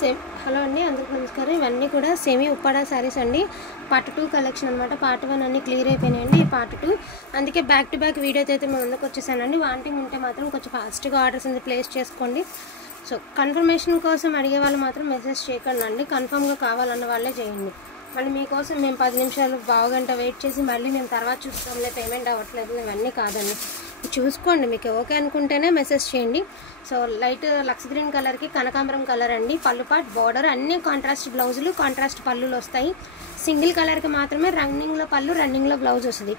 Hello అండి, అందరికీ నమస్కారం. ఇవన్నీ కూడా సెమీ ఉప్పాడ శారీస్ అండి. పార్ట్ 2 కలెక్షన్ అనమాట. పార్ట్ 1 అన్నీ క్లియర్ అయిపోయినాయండి. పార్ట్ 2 అందుకే బ్యాక్ టు బ్యాక్ వీడియోతో అయితే మేము ముందుకు వచ్చేసానండి. వాంటింగ్ ఉంటే మాత్రం కొంచెం ఫాస్ట్గా ఆర్డర్స్ అనేది ప్లేస్ చేసుకోండి. సో కన్ఫర్మేషన్ కోసం అడిగే వాళ్ళు మాత్రం మెసేజ్ చేయకండి అండి. కన్ఫర్మ్గా కావాలన్న వాళ్ళే చేయండి. మళ్ళీ మీకోసం మేము 10 నిమిషాలు పావుగంట వెయిట్ చేసి మళ్ళీ మేము తర్వాత చూస్తాంలే పేమెంట్ అవ్వట్లేదు ఇవన్నీ కాదండి. చూసుకోండి, మీకు ఓకే అనుకుంటేనే మెసేజ్ చేయండి. సో లైట్ లక్స్ గ్రీన్ కలర్కి కనకాంబరం కలర్ అండి. పళ్ళు పాట్ బార్డర్ అన్ని కాంట్రాస్ట్ బ్లౌజులు, కాంట్రాస్ట్ పళ్ళులు వస్తాయి. సింగిల్ కలర్కి మాత్రమే రన్నింగ్లో పళ్ళు, రన్నింగ్లో బ్లౌజ్ వస్తుంది.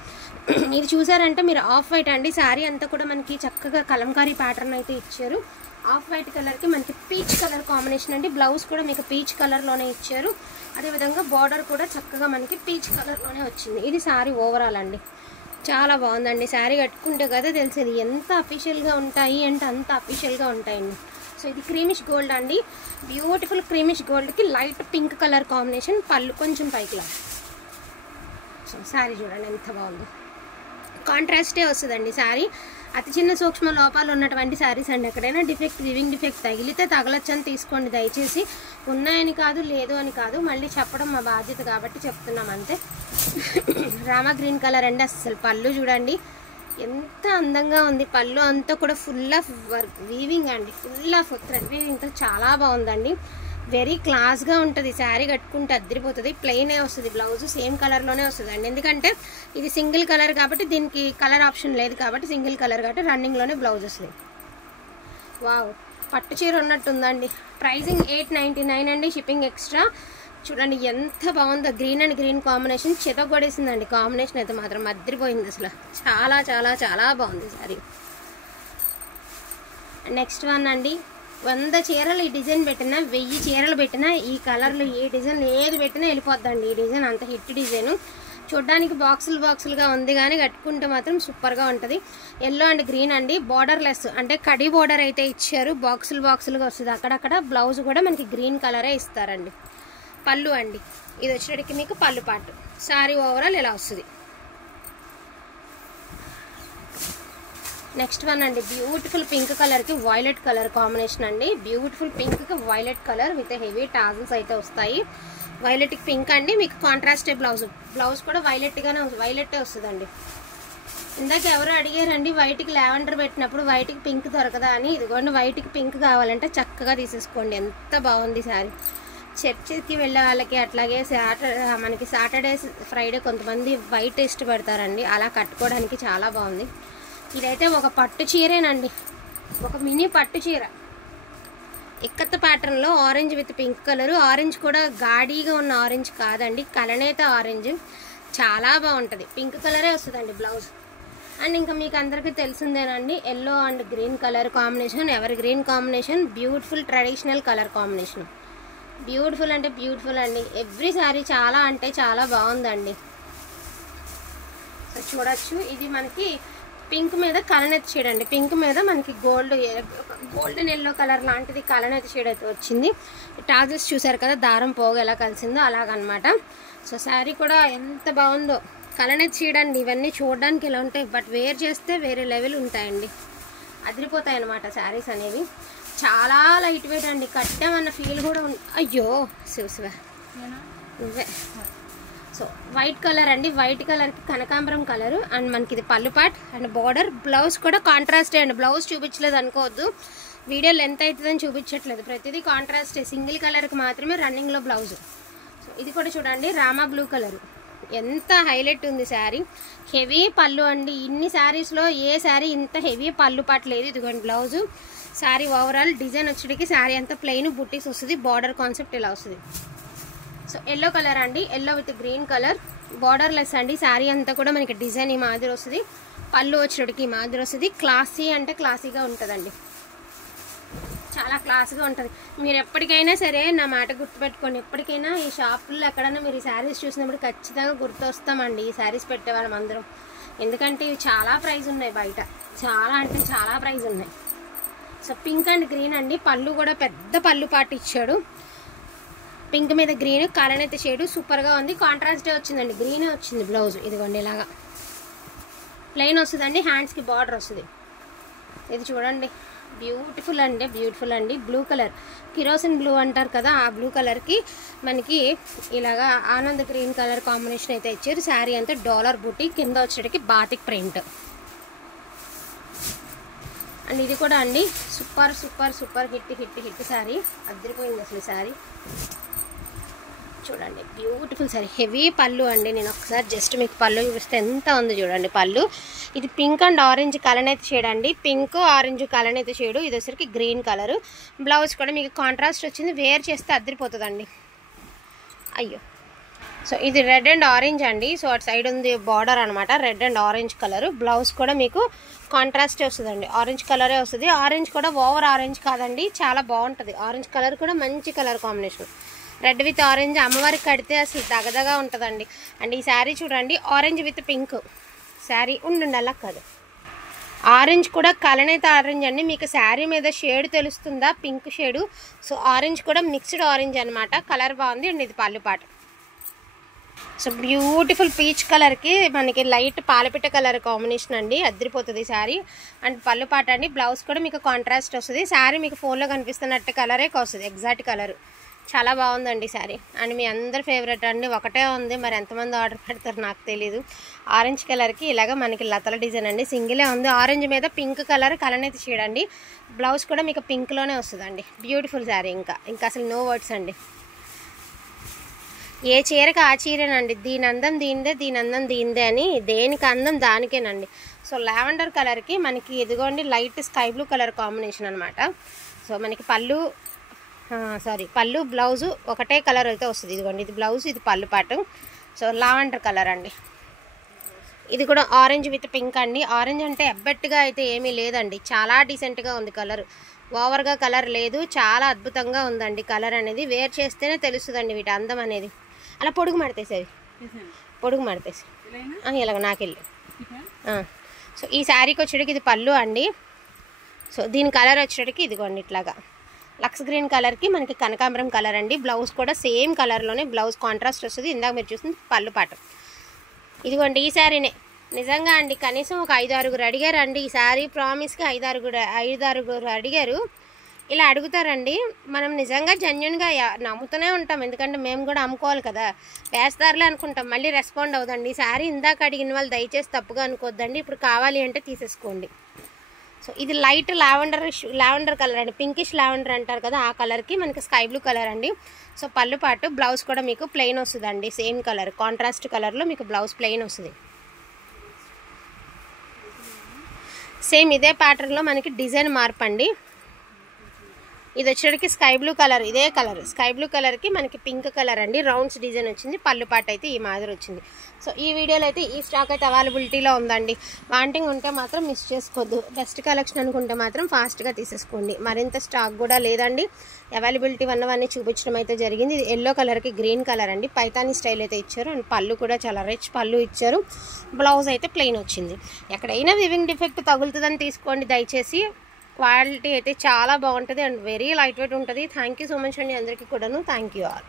ఇది చూసారంటే మీరు ఆఫ్ వైట్ అండి. శారీ అంతా కూడా మనకి చక్కగా కలంకారీ ప్యాటర్న్ అయితే ఇచ్చారు. ఆఫ్ వైట్ కలర్కి మనకి పీచ్ కలర్ కాంబినేషన్ అండి. బ్లౌజ్ కూడా మీకు పీచ్ కలర్లోనే ఇచ్చారు. అదేవిధంగా బార్డర్ కూడా చక్కగా మనకి పీచ్ కలర్లోనే వచ్చింది. ఇది శారీ ఓవరాల్ అండి. చాలా బాగుందండి. శారీ కట్టుకుంటే కదా తెలిసేది ఎంత అఫీషియల్గా ఉంటాయి అంటే అంత అఫీషియల్గా ఉంటాయండి. సో ఇది క్రీమిష్ గోల్డ్ అండి. బ్యూటిఫుల్ క్రీమిష్ గోల్డ్కి లైట్ పింక్ కలర్ కాంబినేషన్. పళ్ళు కొంచెం పైకి. సో శారీ చూడండి ఎంత బాగుందో. కాంట్రాస్టే వస్తుందండి శారీ. అతి చిన్న సూక్ష్మ లోపాలు ఉన్నటువంటి శారీస్ అండి. ఎక్కడైనా డిఫెక్ట్, వివింగ్ డిఫెక్ట్ తగిలితే తగలొచ్చని తీసుకోండి దయచేసి. ఉన్నాయని కాదు, లేదు అని కాదు, మళ్ళీ చెప్పడం మా బాధ్యత కాబట్టి చెప్తున్నాం అంతే. రామా గ్రీన్ కలర్ అండి. అసలు పళ్ళు చూడండి ఎంత అందంగా ఉంది. పళ్ళు అంతా కూడా ఫుల్ ఆఫ్ వీవింగ్ అండి. ఫుల్ ఆఫ్ థ్రెడ్ వీవింగ్తో చాలా బాగుందండి. వెరీ క్లాస్గా ఉంటుంది. శారీ కట్టుకుంటే అద్దరిపోతుంది. ప్లెయినే వస్తుంది. బ్లౌజ్ సేమ్ కలర్లోనే వస్తుంది అండి. ఎందుకంటే ఇది సింగిల్ కలర్ కాబట్టి దీనికి కలర్ ఆప్షన్ లేదు కాబట్టి సింగిల్ కలర్ కాబట్టి రన్నింగ్లోనే బ్లౌజ్ వస్తుంది. వావ్, పట్టు చీర ఉన్నట్టుందండి. ప్రైజింగ్ 899 అండి. Shipping extra. చూడండి ఎంత బాగుందో. గ్రీన్ అండ్ గ్రీన్ కాంబినేషన్ చితగొడేసిందండి. కాంబినేషన్ అయితే మాత్రం అద్దరిపోయింది. అసలు చాలా చాలా చాలా బాగుంది శారీ. నెక్స్ట్ వన్ అండి. 100 చీరలు ఈ డిజైన్ పెట్టినా, 1000 చీరలు పెట్టినా, ఈ కలర్లు ఏ డిజైన్ ఏది పెట్టినా వెళ్ళిపోద్దండి. ఈ డిజైన్ అంత హిట్ డిజైన్. చూడడానికి బాక్సులుగా ఉంది కానీ కట్టుకుంటే మాత్రం సూపర్గా ఉంటుంది. ఎల్లో అండ్ గ్రీన్ అండి. బార్డర్ లెస్ అంటే కడి బార్డర్ అయితే ఇచ్చారు. బాక్సులుగా వస్తుంది. అక్కడక్కడ బ్లౌజ్ కూడా మనకి గ్రీన్ కలరే ఇస్తారండి. పళ్ళు అండి. ఇది వచ్చేటికి మీకు పళ్ళు పాటు. శారీ ఓవరాల్ ఇలా వస్తుంది. నెక్స్ట్ వన్ అండి. బ్యూటిఫుల్ పింక్ కలర్కి వైలెట్ కలర్ కాంబినేషన్ అండి. బ్యూటిఫుల్ పింక్కి violet colour with heavy tassels అయితే వస్తాయి. వైలెట్కి పింక్ అండి. మీకు కాంట్రాస్టే బ్లౌజ్ కూడా వైలెట్టే వస్తుందండి. ఇందాక ఎవరు అడిగారండి వైట్కి లావెండర్ పెట్టినప్పుడు వైట్కి పింక్ దొరకదా అని. ఇదిగోండి వైట్కి పింక్ కావాలంటే చక్కగా తీసేసుకోండి. ఎంత బాగుంది శారీ. చర్చికి వెళ్ళే వాళ్ళకి, అట్లాగే మనకి సాటర్డే ఫ్రైడే కొంతమంది వైట్ ఇష్టపడతారండి. అలా కట్టుకోవడానికి చాలా బాగుంది. ఇదైతే ఒక పట్టు చీరేనండి. ఒక మినీ పట్టు చీర. ఇక్కత్త ప్యాటర్న్లో orange with pink colour. Orange కూడా గాడీగా ఉన్న ఆరెంజ్ కాదండి, కలనేత ఆరెంజ్. చాలా బాగుంటుంది. పింక్ కలరే వస్తుందండి బ్లౌజ్. అండ్ ఇంకా మీకు అందరికీ తెలిసిందేనండి yellow and green colour combination. ఎవరి green combination. Beautiful traditional colour combination. Beautiful అంటే బ్యూటిఫుల్ అండి. ఎవ్రీ శారీ చాలా అంటే చాలా బాగుందండి. సో చూడొచ్చు. ఇది మనకి పింక్ మీద కలనెత్తి షేడ్ అండి. పింక్ మీద మనకి గోల్డెన్ ఎల్లో కలర్ లాంటిది కలనెత్తి షేడ్ అయితే వచ్చింది. టాజెస్ చూసారు కదా, దారం పోగు ఎలా కలిసిందో అలాగనమాట. సో శారీ కూడా ఎంత బాగుందో. కలనెత్తి షేడ్ అండి. ఇవన్నీ చూడడానికి ఇలా ఉంటాయి, బట్ వేర్ చేస్తే వేరే లెవెల్ ఉంటాయండి. అదిరిపోతాయి అన్నమాట శారీస్ అనేవి. చాలా లైట్ వెయిట్ అండి. కట్టామన్న ఫీల్ కూడా అయ్యో శివ నువ్వే. సో వైట్ కలర్ అండి. వైట్ కలర్కి కనకాంబరం కలర్. అండ్ మనకి ఇది పళ్ళు పాట్ అండ్ బార్డర్. బ్లౌజ్ కూడా కాంట్రాస్టే అండి. బ్లౌజ్ చూపించలేదు అనుకోవద్దు, వీడియో లెంత్ అవుతుందని చూపించట్లేదు. ప్రతిదీ కాంట్రాస్టే. సింగిల్ కలర్కి మాత్రమే రన్నింగ్లో బ్లౌజ్. సో ఇది కూడా చూడండి రామా బ్లూ కలర్. ఎంత హైలైట్ ఉంది శారీ. హెవీ పళ్ళు అండి. ఇన్ని శారీస్లో ఏ శారీ ఇంత హెవీ పళ్ళు పాట్ లేదు. ఇదిగోండి బ్లౌజు. శారీ ఓవరాల్ డిజైన్ వచ్చేటికి శారీ అంతా ప్లెయిన్ బుట్టీస్ వస్తుంది. బార్డర్ కాన్సెప్ట్ ఇలా వస్తుంది. సో ఎల్లో కలర్ అండి. Yellow with green colour. Borderless అండి. శారీ అంతా కూడా మనకి డిజైన్ ఈ మాదిరి వస్తుంది. పళ్ళు వచ్చేటికి ఈ మాదిరి వస్తుంది. క్లాసీ అంటే క్లాసీగా ఉంటుందండి. చాలా క్లాస్గా ఉంటుంది. మీరు ఎప్పటికైనా సరే నా మాట గుర్తుపెట్టుకోండి. ఎప్పటికైనా ఈ షాపుల్లో ఎక్కడైనా మీరు ఈ శారీస్ చూసినప్పుడు ఖచ్చితంగా గుర్తొస్తామండి ఈ శారీస్ పెట్టేవాళ్ళం అందరం. ఎందుకంటే ఇవి చాలా ప్రైస్ ఉన్నాయి బయట. చాలా అంటే చాలా ప్రైస్ ఉన్నాయి. సో పింక్ అండ్ గ్రీన్ అండి. పళ్ళు కూడా పెద్ద పళ్ళు పాటు ఇచ్చాడు. పింక్ మీద గ్రీన్ కలనైతే షేడు సూపర్గా ఉంది. కాంట్రాస్టే వచ్చిందండి. గ్రీనే వచ్చింది బ్లౌజ్. ఇదిగోండి ఇలాగా ప్లెయిన్ వస్తుందండి. హ్యాండ్స్కి బార్డర్ వస్తుంది. ఇది చూడండి బ్యూటిఫుల్ అంటే బ్యూటిఫుల్ అండి. బ్లూ కలర్, కిరోసిన్ బ్లూ అంటారు కదా, ఆ బ్లూ కలర్కి మనకి ఇలాగా ఆనంద్ గ్రీన్ కలర్ కాంబినేషన్ అయితే ఇచ్చారు. శారీ అంతా డాలర్ బూటీ, కింద వచ్చేటికి బాతిక్ ప్రింట్. అండ్ ఇది కూడా అండి super super super hit hit hit sari. అదిరిపోయింది అసలు శారీ. చూడండి బ్యూటిఫుల్ శారీ. హెవీ పళ్ళు అండి. నేను ఒకసారి జస్ట్ మీకు పళ్ళు చూపిస్తే ఎంత ఉంది చూడండి పళ్ళు. ఇది పింక్ అండ్ ఆరెంజ్ కలనైతే షేడ్ అండి. పింక్ ఆరెంజ్ కలనైతే షేడు. ఇది వచ్చరికి గ్రీన్ కలరు. బ్లౌజ్ కూడా మీకు కాంట్రాస్ట్ వచ్చింది. వేర్ చేస్తే అదిరిపోతుందండి. అయ్యో, సో ఇది రెడ్ అండ్ ఆరెంజ్ అండి. సో అటు సైడ్ ఉంది బార్డర్ అనమాట, red and orange colour. Blouse కూడా మీకు కాంట్రాస్టే వస్తుందండి, ఆరెంజ్ కలరే వస్తుంది. ఆరెంజ్ కూడా ఓవర్ ఆరెంజ్ కాదండి, చాలా బాగుంటుంది. ఆరెంజ్ కలర్ కూడా మంచి colour combination. Red with orange అమ్మవారికి కడితే అసలు దగదగా ఉంటుందండి. అండ్ ఈ శారీ చూడండి ఆరెంజ్ విత్ పింక్ శారీ. ఉండండి అలా కాదు, ఆరెంజ్ కూడా కలనైతే ఆరెంజ్ అండి. మీకు శారీ మీద షేడ్ తెలుస్తుందా, పింక్ షేడు. సో ఆరెంజ్ కూడా మిక్స్డ్ ఆరెంజ్ అనమాట. కలర్ బాగుంది. అండ్ ఇది పళ్ళు పాట. సో బ్యూటిఫుల్ పీచ్ కలర్కి మనకి లైట్ పాలపిట్ట కలర్ కాంబినేషన్ అండి. అదిరిపోతుంది శారీ. అండ్ పళ్ళు పాట అండి. బ్లౌజ్ కూడా మీకు కాంట్రాస్ట్ వస్తుంది. శారీ మీకు ఫోన్లో కనిపిస్తున్నట్టు కలరే వస్తుంది, ఎగ్జాక్ట్ కలర్. చాలా బాగుందండి శారీ. అండ్ మీ అందరి ఫేవరెట్ అండి. ఒకటే ఉంది, మరి ఎంతమంది ఆర్డర్ పెడతారు నాకు తెలీదు. ఆరెంజ్ కలర్కి ఇలాగ మనకి లతల డిజైన్ అండి. సింగిలే ఉంది. ఆరెంజ్ మీద పింక్ కలర్ కలనైతే చేయడండి. బ్లౌజ్ కూడా మీకు పింక్లోనే వస్తుందండి. బ్యూటిఫుల్ శారీ. ఇంకా అసలు నో వర్డ్స్ అండి. ఏ చీరకి ఆ చీరేనండి. దీని అందం దీనిదే, దీని అందం దీనిదే అని, దేనికి అందం దానికేనండి. సో లావెండర్ కలర్కి మనకి ఇదిగోండి light sky blue colour combination అనమాట. సో మనకి పళ్ళు బ్లౌజు ఒకటే కలర్ అయితే వస్తుంది. ఇదిగోండి ఇది బ్లౌజ్, ఇది పళ్ళు పాటు. సో లావెండర్ కలర్ అండి. ఇది కూడా ఆరెంజ్ విత్ పింక్ అండి. ఆరెంజ్ అంటే ఎబ్బెట్టుగా అయితే ఏమీ లేదండి, చాలా డీసెంట్గా ఉంది కలర్. ఓవర్గా కలర్ లేదు, చాలా అద్భుతంగా ఉందండి కలర్ అనేది. వేర్ చేస్తేనే తెలుస్తుందండి వీటి అందం అనేది. అలా పొడుగు మడతేసేది, పొడుగు మడతేసి ఇలాగ నాకెళ్ళి. సో ఈ శారీకి వచ్చేటికి ఇది పళ్ళు అండి. సో దీని కలర్ వచ్చేటికి ఇదిగోండి ఇట్లాగా లక్స్ గ్రీన్ కలర్కి మనకి కనకాంబరం కలర్ అండి. బ్లౌజ్ కూడా సేమ్ కలర్లోనే బ్లౌజ్ కాంట్రాస్ట్ వస్తుంది. ఇందాక మీరు చూస్తుంది పళ్ళు పాట. ఇదిగోండి ఈ శారీనే నిజంగా అండి. కనీసం ఒక 5-6 అడిగారు అండి ఈ శారీ. ప్రామిస్కి 5-6 అడిగారు. ఇలా అడుగుతారండి. మనం నిజంగా జెన్యున్గా నమ్ముతూనే ఉంటాం, ఎందుకంటే మేము కూడా అమ్ముకోవాలి కదా. వేస్తారులే అనుకుంటాం, మళ్ళీ రెస్పాండ్ అవుదండి. ఈ శారీ ఇందాక అడిగిన వాళ్ళు దయచేసి తప్పుగా అనుకోద్దండి. ఇప్పుడు కావాలి అంటే తీసేసుకోండి. సో ఇది లైట్ లావెండర్ కలర్ అండి. పింకిష్ లావెండర్ అంటారు కదా, ఆ కలర్కి మనకి స్కై బ్లూ కలర్ అండి. సో పళ్ళు పాటు. బ్లౌజ్ కూడా మీకు ప్లెయిన్ వస్తుందండి. సేమ్ కలర్ కాంట్రాస్ట్ కలర్లో మీకు బ్లౌజ్ ప్లెయిన్ వస్తుంది. సేమ్ ఇదే ప్యాటర్న్లో మనకి డిజైన్ మార్పు అండి. ఇది వచ్చేటికి స్కై బ్లూ కలర్, ఇదే కలర్ స్కై బ్లూ కలర్కి మనకి పింక్ కలర్ అండి. రౌండ్స్ డిజైన్ వచ్చింది. పళ్ళు పాట అయితే ఈ మాదిరి వచ్చింది. సో ఈ వీడియోలో అయితే ఈ స్టాక్ అయితే అవైలబిలిటీలో ఉందండి. వాంటింగ్ ఉంటే మాత్రం మిస్ చేసుకోవద్దు. బెస్ట్ కలెక్షన్ అనుకుంటే మాత్రం ఫాస్ట్గా తీసేసుకోండి. మరింత స్టాక్ కూడా లేదండి. అవైలబిలిటీ ఉన్నవన్నీ చూపించడం అయితే జరిగింది. ఇది ఎల్లో కలర్కి గ్రీన్ కలర్ అండి. పైతానీ స్టైల్ అయితే ఇచ్చారు. అండ్ పళ్ళు కూడా చాలా రిచ్ పళ్ళు ఇచ్చారు. బ్లౌజ్ అయితే ప్లెయిన్ వచ్చింది. ఎక్కడైనా వివింగ్ డిఫెక్ట్ తగులుతుందని తీసుకోండి దయచేసి. క్వాలిటీ అయితే చాలా బాగుంటుంది అండ్ వెరీ లైట్ వెయిట్ ఉంటుంది. థ్యాంక్ యూ సో మచ్ అండి అందరికీ కూడాను. Thank you all.